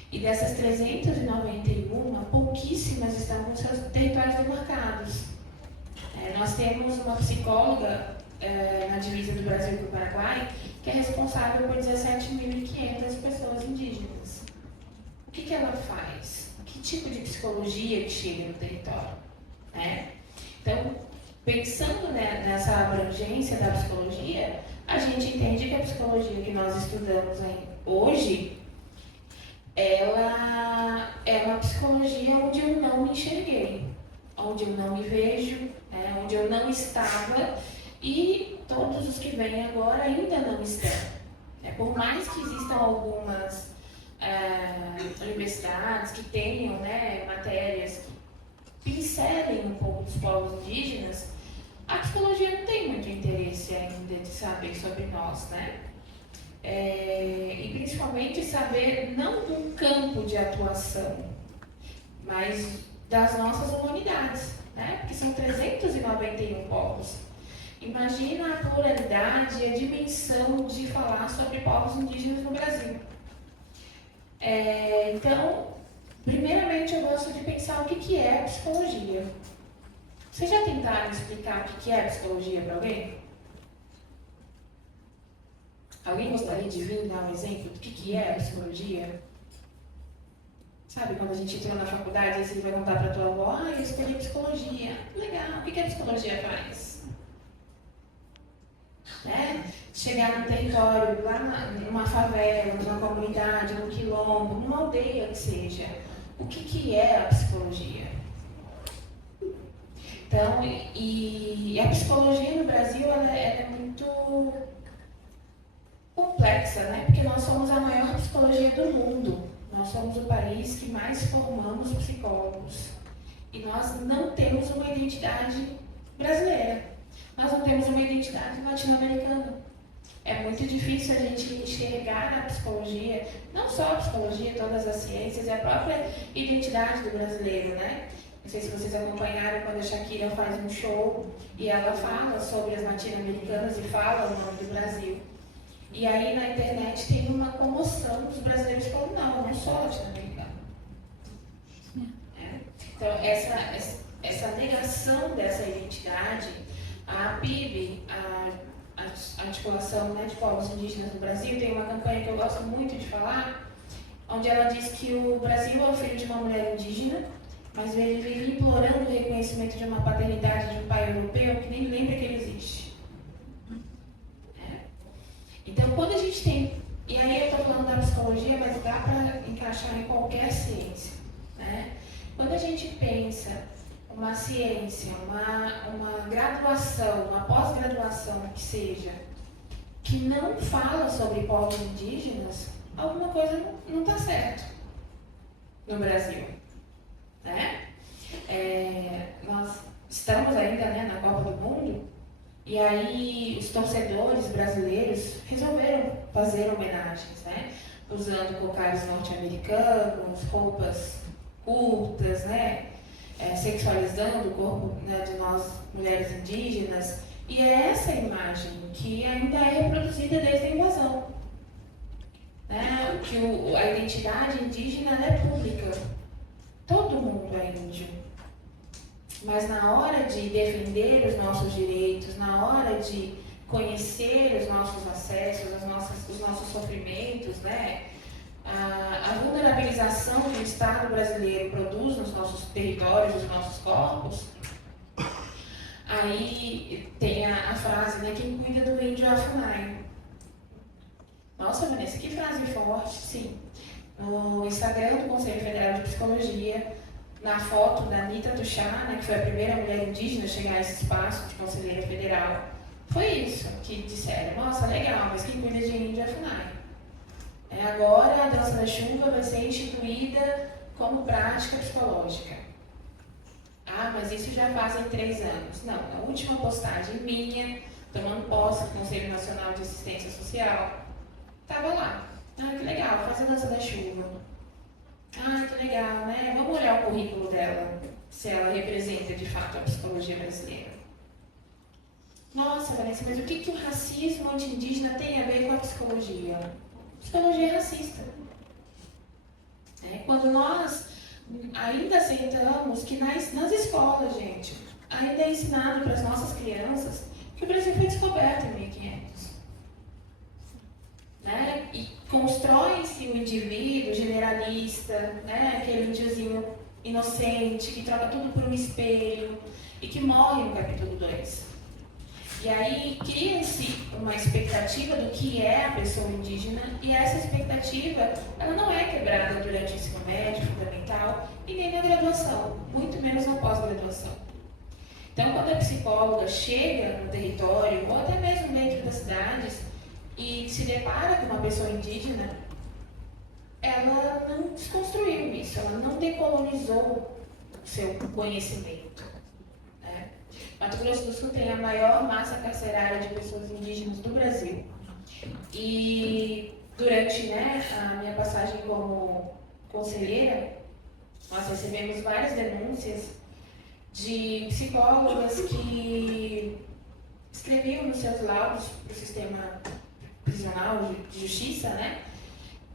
E dessas 391, pouquíssimas estão com seus territórios demarcados. Nós temos uma psicóloga na divisa do Brasil com o Paraguai que é responsável por 17.500 pessoas indígenas. O que ela faz? Que tipo de psicologia que chega no território? Né? Então, pensando, né, nessa abrangência da psicologia, a gente entende que a psicologia que nós estudamos hoje, ela é uma psicologia onde eu não me enxerguei, onde eu não me vejo, né, onde eu não estava, e todos os que vêm agora ainda não estão. Por mais que existam algumas universidades que tenham, né, matérias que pincelem um pouco dos povos indígenas, a psicologia não tem muito interesse ainda de saber sobre nós, né? E principalmente saber não do campo de atuação, mas das nossas humanidades, né? Porque são 391 povos. Imagina a pluralidade e a dimensão de falar sobre povos indígenas no Brasil. Então, primeiramente eu gosto de pensar o que é psicologia. Vocês já tentaram explicar o que é psicologia para alguém? Alguém gostaria de vir dar um exemplo do que é psicologia? Sabe, quando a gente entrou na faculdade, você vai contar para a tua avó: eu escolhi psicologia. Legal, o que a psicologia faz? Né? chegar no território, lá numa favela, numa comunidade, num quilombo, numa aldeia que seja, o que é a psicologia? Então, e a psicologia no Brasil ela é muito complexa, né? Porque nós somos a maior psicologia do mundo. Nós somos o país que mais formamos psicólogos. E nós não temos uma identidade brasileira. Nós não temos uma identidade latino-americana. É muito difícil a gente enxergar a psicologia, não só a psicologia, todas as ciências e a própria identidade do brasileiro, né? Não sei se vocês acompanharam quando a Shakira faz um show e ela fala sobre as latino-americanas e fala o nome do Brasil. E aí na internet tem uma comoção dos brasileiros falando, não, eu não sou latino-americano. Então essa negação dessa identidade, a PIB, a articulação, né, de povos indígenas no Brasil, tem uma campanha que eu gosto muito de falar, onde ela diz que o Brasil é o filho de uma mulher indígena, mas ele vive implorando o reconhecimento de uma paternidade de um pai europeu que nem lembra que ele existe. Então, quando a gente tem... E aí eu estou falando da psicologia, mas dá para encaixar em qualquer ciência, né? Quando a gente pensa uma ciência, uma graduação, uma pós-graduação que seja, que não fala sobre povos indígenas, alguma coisa não está certo no Brasil, né? Nós estamos ainda, né, na Copa do Mundo, e aí os torcedores brasileiros resolveram fazer homenagens, né? Usando cocais norte-americanos, roupas curtas, né? Sexualizando o corpo, né, de nós, mulheres indígenas. E é essa imagem que ainda é reproduzida desde a invasão. Né? Que a identidade indígena é pública. Todo mundo é índio. Mas na hora de defender os nossos direitos, na hora de conhecer os nossos acessos, os nossos sofrimentos, né? A vulnerabilização que o Estado brasileiro produz nos nossos territórios, nos nossos corpos, aí tem a frase, né? Quem cuida do índio é a FUNAI. Nossa, Vanessa, que frase forte, sim. No Instagram do Conselho Federal de Psicologia, na foto da Anita Tuxá, né, que foi a primeira mulher indígena a chegar a esse espaço de conselheira federal, foi isso que disseram. Nossa, legal, mas quem cuida de índio é a FUNAI. Agora a dança da chuva vai ser instituída como prática psicológica. Ah, mas isso já fazem 3 anos. Não, a última postagem minha, tomando posse do Conselho Nacional de Assistência Social, estava lá. Ah, que legal, faz a dança da chuva. Ah, que legal, né? Vamos olhar o currículo dela, se ela representa de fato a psicologia brasileira. Nossa, Vanessa, mas o que o racismo anti-indígena tem a ver com a psicologia? Psicologia racista. Quando nós ainda aceitamos que nas escolas, gente, ainda é ensinado para as nossas crianças que o Brasil foi descoberto em 1500. Né? E constrói-se o indivíduo generalista, né? Aquele índiozinho inocente que troca tudo por um espelho e que morre no capítulo 2. E aí cria-se uma expectativa do que é a pessoa indígena e essa expectativa ela não é quebrada durante o ensino médio, fundamental e nem na graduação, muito menos na pós-graduação. Então, quando a psicóloga chega no território ou até mesmo dentro das cidades e se depara com uma pessoa indígena, ela não desconstruiu isso, ela não decolonizou o seu conhecimento. Né? Mato Grosso do Sul tem a maior massa carcerária de pessoas indígenas do Brasil. E durante, né, a minha passagem como conselheira, nós recebemos várias denúncias de psicólogas que escreviam nos seus laudos para o sistema prisional de justiça, né,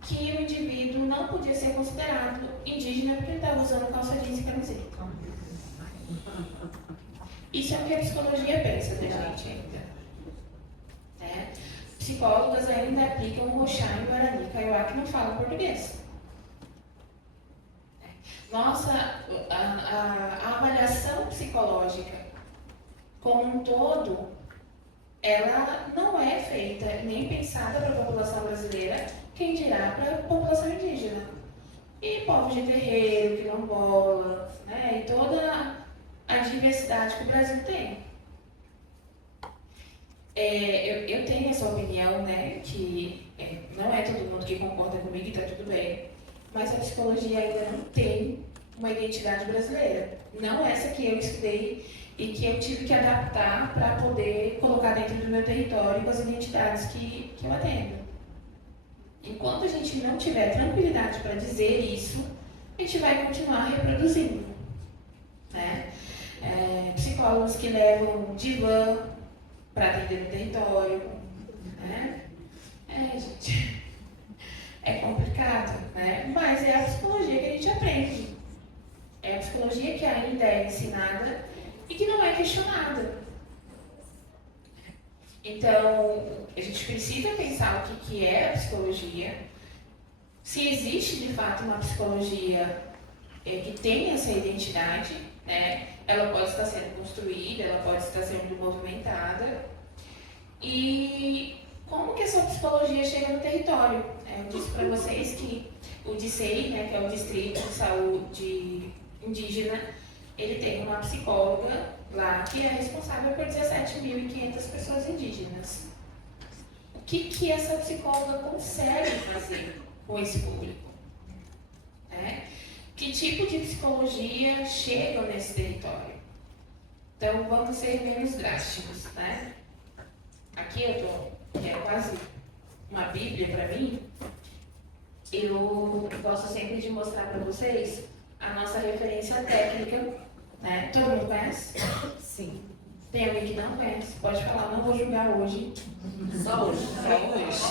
que o indivíduo não podia ser considerado indígena porque ele estava usando calça jeans e camiseta. Isso é o que a psicologia pensa da gente ainda. Né? Psicólogas ainda aplicam o Oxá em Guarani Kaiowá que não falam português. Nossa, a avaliação psicológica como um todo ela não é feita nem pensada para a população brasileira, quem dirá para a população indígena. E povos de terreiro, quilombolas, né? E toda a diversidade que o Brasil tem. Eu tenho essa opinião, né, que não é todo mundo que concorda comigo e está tudo bem, mas a psicologia ainda não tem uma identidade brasileira. Não essa que eu estudei e que eu tive que adaptar para poder colocar dentro do meu território com as identidades que eu atendo. Enquanto a gente não tiver tranquilidade para dizer isso, a gente vai continuar reproduzindo, né? Psicólogos que levam divã para atender no território, né? Gente, é complicado, né? Mas é a psicologia que a gente aprende. É a psicologia que ainda é ensinada e que não é questionada. Então, a gente precisa pensar o que é a psicologia, se existe de fato uma psicologia que tem essa identidade, né? Ela pode estar sendo construída, ela pode estar sendo movimentada. E como que essa psicologia chega no território? Eu disse para vocês que o DICEI, né, que é o Distrito de Saúde Indígena, ele tem uma psicóloga lá que é responsável por 17.500 pessoas indígenas. O que essa psicóloga consegue fazer com esse público? Que tipo de psicologia chega nesse território? Então, vamos ser menos drásticos, né? Aqui eu tô, que é quase uma bíblia para mim, eu gosto sempre de mostrar para vocês a nossa referência técnica, né? Todo mundo conhece? Sim. Tem alguém que não conhece? Pode falar, não vou julgar hoje. Só hoje. Só hoje.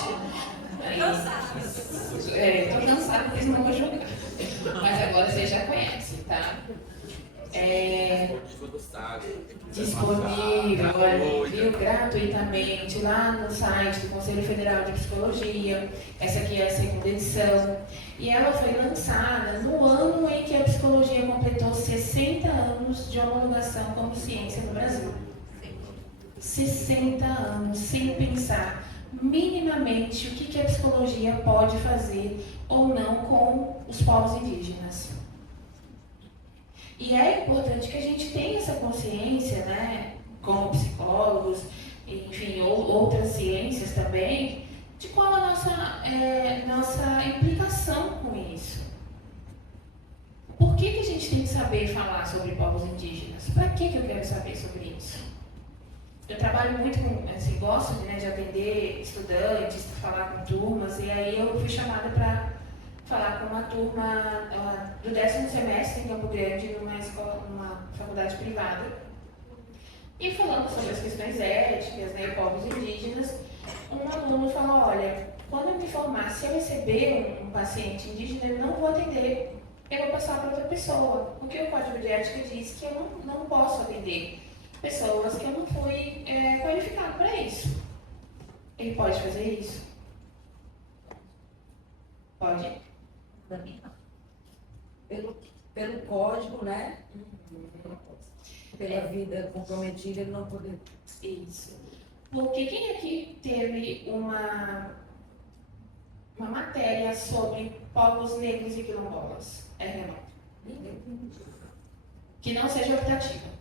Tô cansada, por isso não vou julgar. Mas agora vocês já conhecem, tá? Disponível, viu, gratuitamente lá no site do Conselho Federal de Psicologia. Essa aqui é a segunda edição. E ela foi lançada no ano em que a psicologia completou 60 anos de homologação como ciência no Brasil. 60 anos sem pensar minimamente o que a psicologia pode fazer ou não com os povos indígenas. E é importante que a gente tenha essa consciência, né, como psicólogos, enfim, ou outras ciências também, de qual a nossa implicação com isso. Por que a gente tem que saber falar sobre povos indígenas? Para que eu quero saber sobre isso? Eu trabalho muito com, assim, gosto, né, de atender estudantes, falar com turmas, e aí eu fui chamada para falar com uma turma do 10º semestre em Campo Grande, numa faculdade privada, e falando sobre as questões éticas, né, povos indígenas. Um aluno falou: olha, quando eu me formar, se eu receber um paciente indígena, eu não vou atender, eu vou passar para outra pessoa, porque o Código de Ética diz que eu não posso atender pessoas que eu não fui qualificado para isso. Ele pode fazer isso? Pode? Pelo código, né? Pela vida comprometida, ele não poderia. Isso. Porque quem aqui teve uma matéria sobre povos negros e quilombolas? Renato? Que não seja optativa.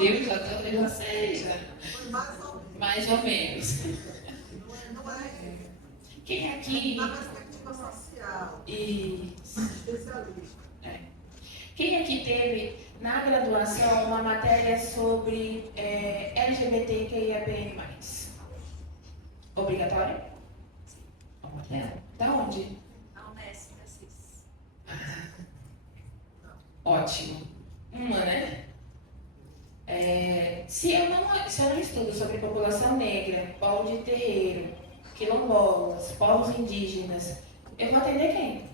Eu já sei, mais ou menos. Quem aqui... Na perspectiva social. Isso. Especialista. Quem aqui teve na graduação uma matéria sobre LGBTQIAPN+. Obrigatório? Da onde? A Unesp, Assis. Ótimo. Uma, né? Se eu não estudo sobre população negra, povo de terreiro, quilombolas, povos indígenas, eu vou atender quem?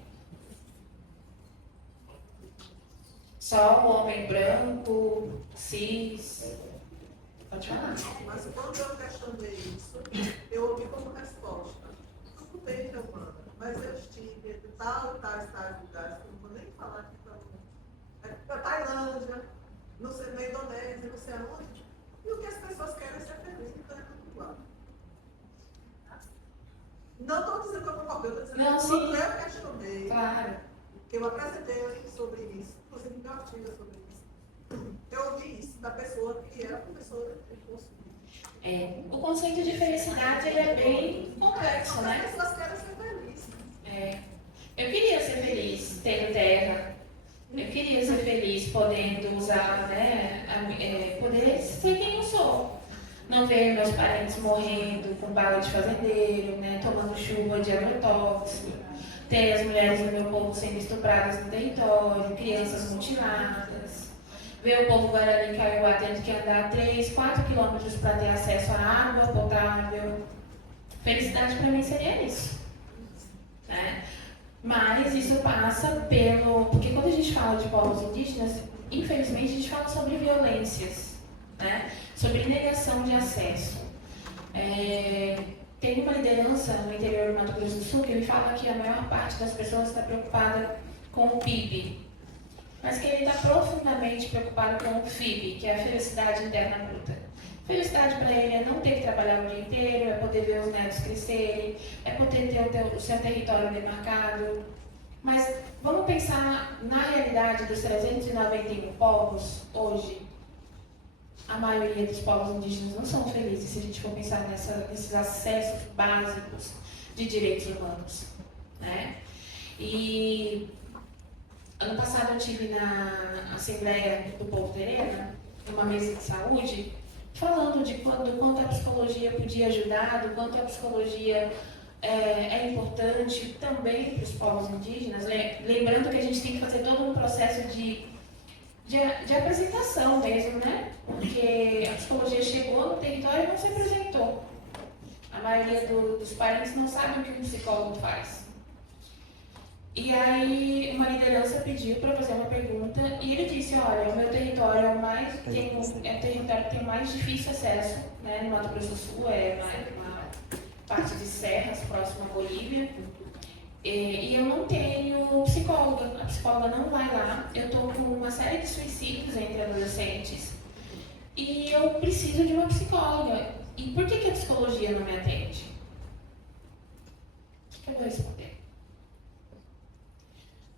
Só um homem branco, cis? Pode falar. Mas quando eu questionei isso, eu ouvi como resposta: tudo bem, Giovana, mas eu estive entre tal e tais lugares, que eu não vou nem falar aqui para Tailândia, não sei, na Indonésia, não sei sei aonde, e o que as pessoas querem é ser felizes, então é tudo igual. Não estou dizendo que eu concordo, eu estou dizendo Não, que sim. quando eu questionei, Claro. que eu apresentei sobre isso, inclusive meu artigo sobre isso, eu ouvi isso da pessoa que era professora de curso. O conceito de felicidade ele é bem complexo, As né? pessoas querem ser felizes. Eu queria ser feliz tendo terra. Eu queria ser feliz podendo usar, né? Poder ser quem eu sou. Não ver meus parentes morrendo com bala de fazendeiro, né? Tomando chuva de agrotóxico. Ter as mulheres do meu povo sendo estupradas no território, crianças mutiladas. Ver o povo Guarani e Kaiowá tendo que andar 3, 4 quilômetros para ter acesso à água potável. Felicidade para mim seria isso. Né? Mas isso passa pelo... Porque quando a gente fala de povos indígenas, infelizmente a gente fala sobre violências, né? Sobre negação de acesso. Tem uma liderança no interior do Mato Grosso do Sul que ele fala que a maior parte das pessoas está preocupada com o PIB, mas que ele está profundamente preocupado com o FIB, que é a felicidade interna bruta. Felicidade para ele é não ter que trabalhar o dia inteiro, é poder ver os netos crescerem, é poder ter o seu território demarcado. Mas vamos pensar na realidade dos 391 povos hoje. A maioria dos povos indígenas não são felizes se a gente for pensar nesses acessos básicos de direitos humanos. Né? E ano passado eu estive na Assembleia do Povo Terena, numa mesa de saúde, falando de do quanto a psicologia podia ajudar, do quanto a psicologia é importante também para os povos indígenas, lembrando que a gente tem que fazer todo um processo de apresentação mesmo, né? Porque a psicologia chegou no território e não se apresentou. A maioria dos parentes não sabe o que um psicólogo faz. E aí uma liderança pediu para fazer uma pergunta e ele disse, olha, o meu território é o território que tem mais difícil acesso, né? No Mato Grosso do Sul é uma parte de serras próxima à Bolívia. E eu não tenho psicóloga, a psicóloga não vai lá. Eu estou com uma série de suicídios entre adolescentes e eu preciso de uma psicóloga. E por que a psicologia não me atende? O que eu vou responder?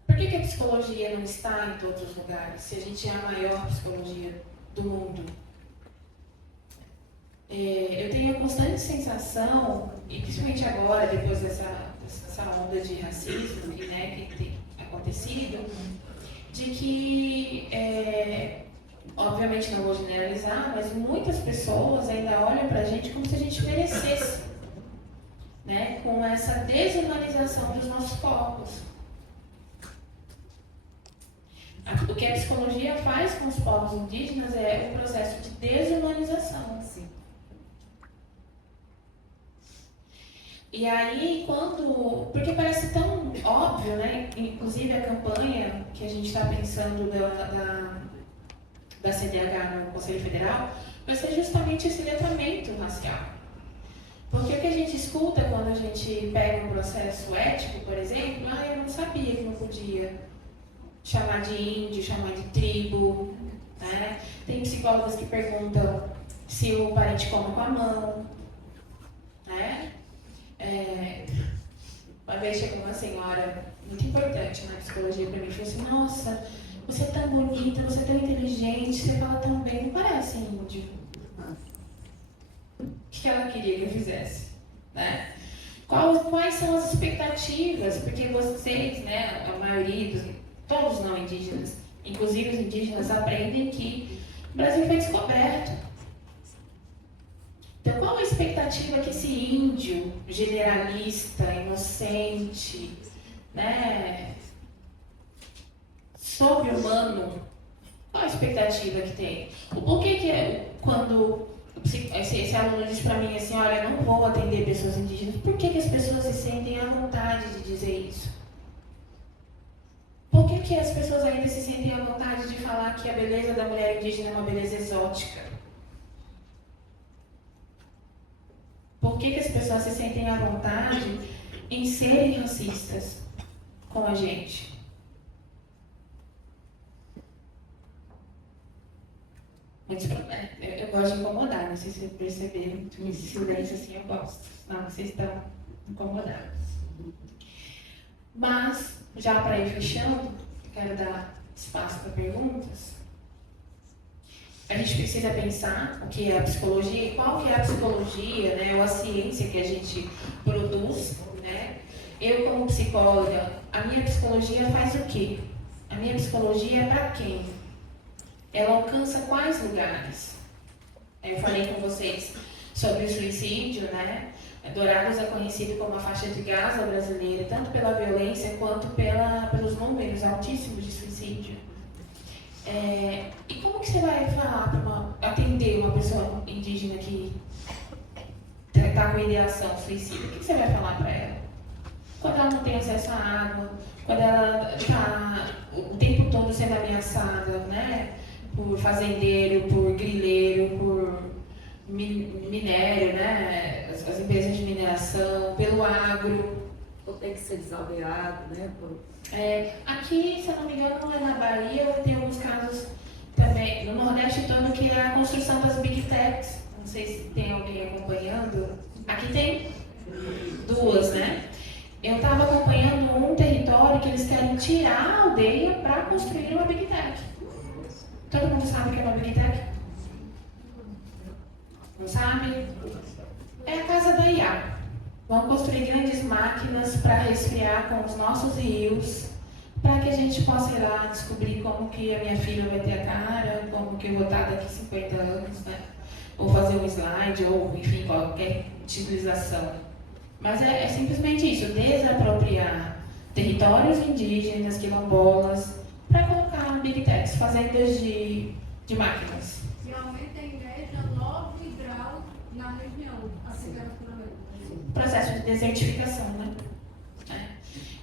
Por que a psicologia não está em todos os lugares, se a gente é a maior psicologia do mundo? Eu tenho a constante sensação, e principalmente agora, depois dessa onda de racismo que tem acontecido, de que, obviamente não vou generalizar, mas muitas pessoas ainda olham pra gente como se a gente merecesse, né? Com essa desumanização dos nossos corpos. O que a psicologia faz com os povos indígenas é um processo de desumanização. Sim. E aí, porque parece tão óbvio, né? Inclusive a campanha que a gente está pensando da CDH no Conselho Federal vai ser justamente esse letramento racial. Porque o que a gente escuta quando a gente pega um processo ético, por exemplo, eu não sabia que não podia chamar de índio, chamar de tribo, né? Tem psicólogos que perguntam se o parente come com a mão, né? Uma vez chegou uma senhora muito importante na psicologia para mim e falou assim, nossa, você é tão bonita, você é tão inteligente, você fala tão bem, não parece índio. O que ela queria que eu fizesse? Né? Quais são as expectativas? Porque vocês, né, a maioria todos não indígenas, inclusive os indígenas, aprendem que o Brasil foi descoberto. Então, qual a expectativa que esse índio generalista, inocente, né, sobre-humano, qual a expectativa que tem? O porquê que quando esse aluno diz para mim assim, olha, eu não vou atender pessoas indígenas, por que as pessoas se sentem à vontade de dizer isso? Por que as pessoas ainda se sentem à vontade de falar que a beleza da mulher indígena é uma beleza exótica? Por que as pessoas se sentem à vontade em serem racistas com a gente? muitos problemas. Eu gosto de incomodar, não sei se vocês perceberam, muito silêncio assim eu gosto, senão vocês estão incomodados. Mas, já para ir fechando, quero dar espaço para perguntas. A gente precisa pensar o que é a psicologia e qual que é a psicologia, né, ou a ciência que a gente produz, né? Eu, como psicóloga, a minha psicologia faz o quê? A minha psicologia é para quem? Ela alcança quais lugares? Eu falei com vocês sobre o suicídio, né? Dourados é conhecido como a faixa de Gaza brasileira, tanto pela violência quanto pelos números altíssimos de suicídio. E como que você vai falar atender uma pessoa indígena que está com ideação suicida? O que você vai falar para ela? Quando ela não tem acesso à água, quando ela está o tempo todo sendo ameaçada, né? Por fazendeiro, por grileiro, por minério, né? As empresas de mineração, pelo agro. Ou tem que ser desaldeado, né? Aqui, se eu não me engano, na Bahia, tem alguns casos também, no Nordeste todo, que é a construção das Big Techs. Não sei se tem alguém acompanhando. Aqui tem 2, né? Eu estava acompanhando um território que eles querem tirar a aldeia para construir uma Big Tech. Todo mundo sabe o que é uma Big Tech? Não sabe? É a casa da IA. Vão construir grandes máquinas para resfriar com os nossos rios, para que a gente possa ir lá descobrir como que a minha filha vai ter a cara, como que eu vou estar daqui 50 anos, né? Ou fazer um slide, ou enfim, qualquer utilização. Mas é simplesmente isso, desapropriar territórios indígenas, quilombolas, para colocar big techs, fazendas de máquinas. E aumenta em média 9 graus na região, a temperatura média. Processo de desertificação, né?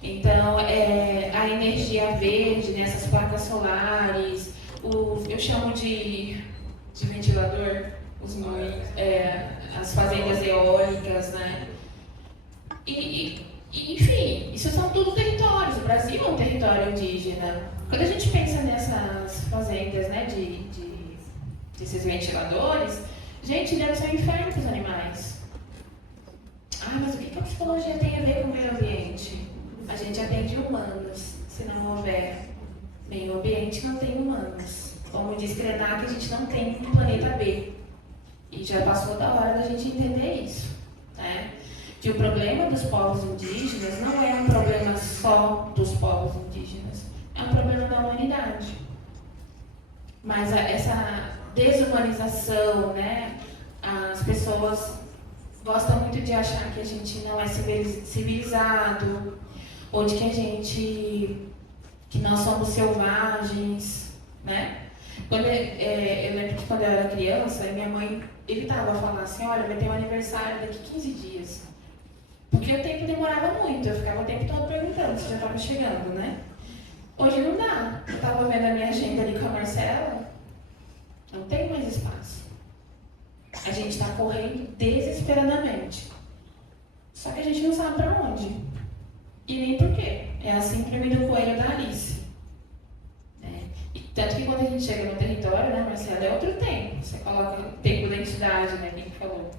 Então, a energia verde, né, essas placas solares, eu chamo de ventilador, as fazendas eólicas, né? Enfim, isso são tudo territórios. O Brasil é um território indígena. Quando a gente pensa nessas fazendas, né, desses ventiladores, gente, deve ser um inferno para os animais. Mas o que a psicologia tem a ver com o meio ambiente? A gente atende humanos. Se não houver meio ambiente, não tem humanos. Como diz Krenak, a gente não tem um planeta B. E já passou da hora da gente entender isso, né? Que o problema dos povos indígenas não é um problema só dos povos indígenas, é um problema da humanidade. Mas essa desumanização, né? As pessoas gostam muito de achar que a gente não é civilizado, ou de que nós somos selvagens, né? Eu lembro que quando eu era criança, minha mãe evitava falar assim, olha, vai ter um aniversário daqui 15 dias. Porque o tempo demorava muito, eu ficava o tempo todo perguntando se já estava chegando, né? Hoje não dá. Eu estava vendo a minha agenda ali com a Marcela, não tem mais espaço. A gente está correndo desesperadamente. Só que a gente não sabe para onde. E nem por quê. É a síndrome do coelho da Alice. E tanto que quando a gente chega no território, né, Marcela, é outro tempo. Você coloca o tempo da entidade, né, quem falou.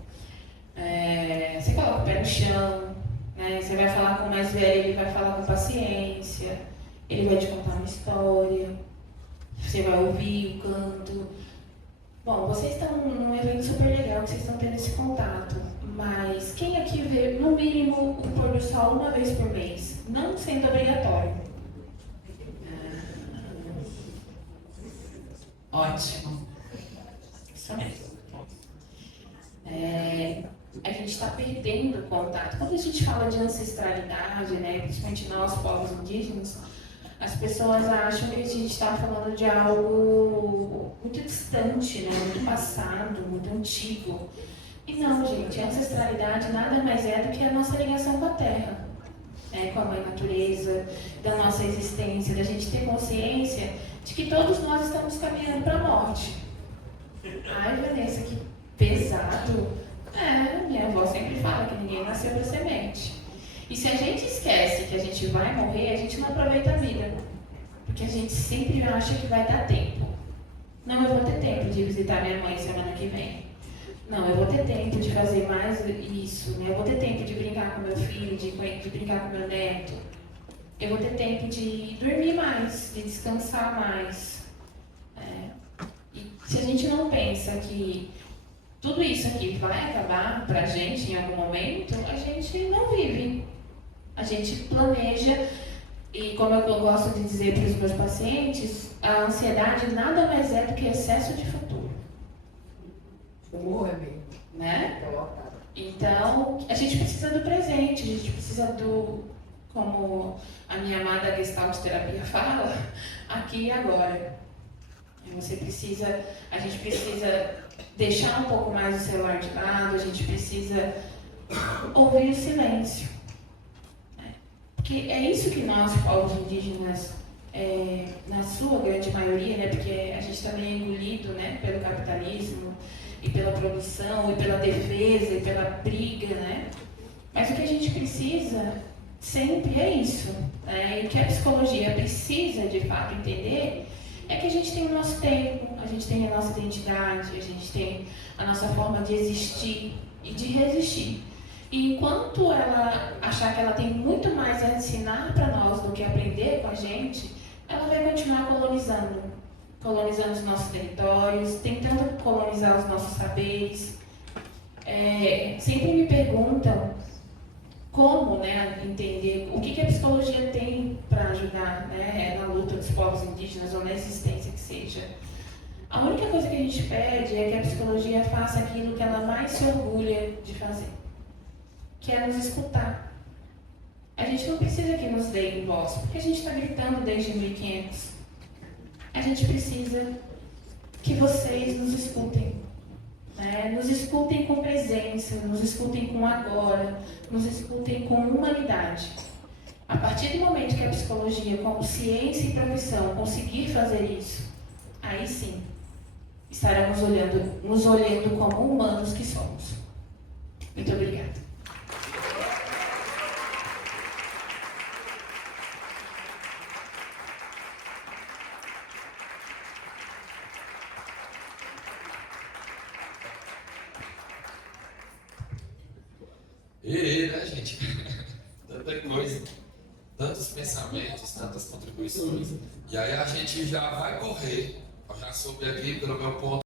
Você coloca o pé no chão, né, você vai falar com o mais velho, ele vai falar com paciência, ele vai te contar uma história, você vai ouvir o canto. Bom, vocês estão num evento super legal, que vocês estão tendo esse contato, mas quem aqui vê, no mínimo, um pôr do sol uma vez por mês, não sendo obrigatório? Ótimo. Isso mesmo. A gente está perdendo o contato. Quando a gente fala de ancestralidade, né, principalmente nós, povos indígenas, as pessoas acham que a gente está falando de algo muito distante, né, muito passado, muito antigo. E não, gente, a ancestralidade nada mais é do que a nossa ligação com a Terra, né, com a Mãe Natureza, da nossa existência, da gente ter consciência de que todos nós estamos caminhando para a morte. Ai, Vanessa, que pesado. Minha avó sempre fala que ninguém nasceu para semente. E se a gente esquece que a gente vai morrer, a gente não aproveita a vida. Porque a gente sempre acha que vai dar tempo. Não, eu vou ter tempo de visitar minha mãe semana que vem. Não, eu vou ter tempo de fazer mais isso, né? Eu vou ter tempo de brincar com meu filho, de brincar com meu neto. Eu vou ter tempo de dormir mais, de descansar mais. E se a gente não pensa que tudo isso aqui vai acabar pra gente em algum momento, a gente não vive. A gente planeja, e como eu gosto de dizer para os meus pacientes, a ansiedade nada mais é do que excesso de futuro. É mesmo. Né? Colocado. Então, a gente precisa do presente, a gente precisa do, como a minha amada Gestalt terapia fala, aqui e agora. A gente precisa deixar um pouco mais o celular de lado, a gente precisa ouvir o silêncio. Porque é isso que nós, povos indígenas, na sua grande maioria, né, porque a gente também é engolido, né, pelo capitalismo, e pela produção, e pela defesa, e pela briga, né? Mas o que a gente precisa sempre é isso, né? E o que a psicologia precisa, de fato, entender é que a gente tem o nosso tempo, a gente tem a nossa identidade, a gente tem a nossa forma de existir e de resistir. E enquanto ela achar que ela tem muito mais a ensinar para nós do que aprender com a gente, ela vai continuar colonizando os nossos territórios, tentando colonizar os nossos saberes. Sempre me perguntam como, né, entender o que a psicologia tem para ajudar, né, na luta dos povos indígenas ou na existência que seja. A única coisa que a gente pede é que a psicologia faça aquilo que ela mais se orgulha de fazer, que é nos escutar. A gente não precisa que nos deem voz, porque a gente está gritando desde 1500. A gente precisa que vocês nos escutem. Né? Nos escutem com presença, nos escutem com agora, nos escutem com humanidade. A partir do momento que a psicologia, como ciência e profissão, conseguir fazer isso, aí sim, estaremos nos olhando como humanos que somos. Muito obrigada. Né, gente? Tanta coisa, tantos pensamentos, tantas contribuições. E aí a gente já vai correr. Eu já soube aqui, pelo meu ponto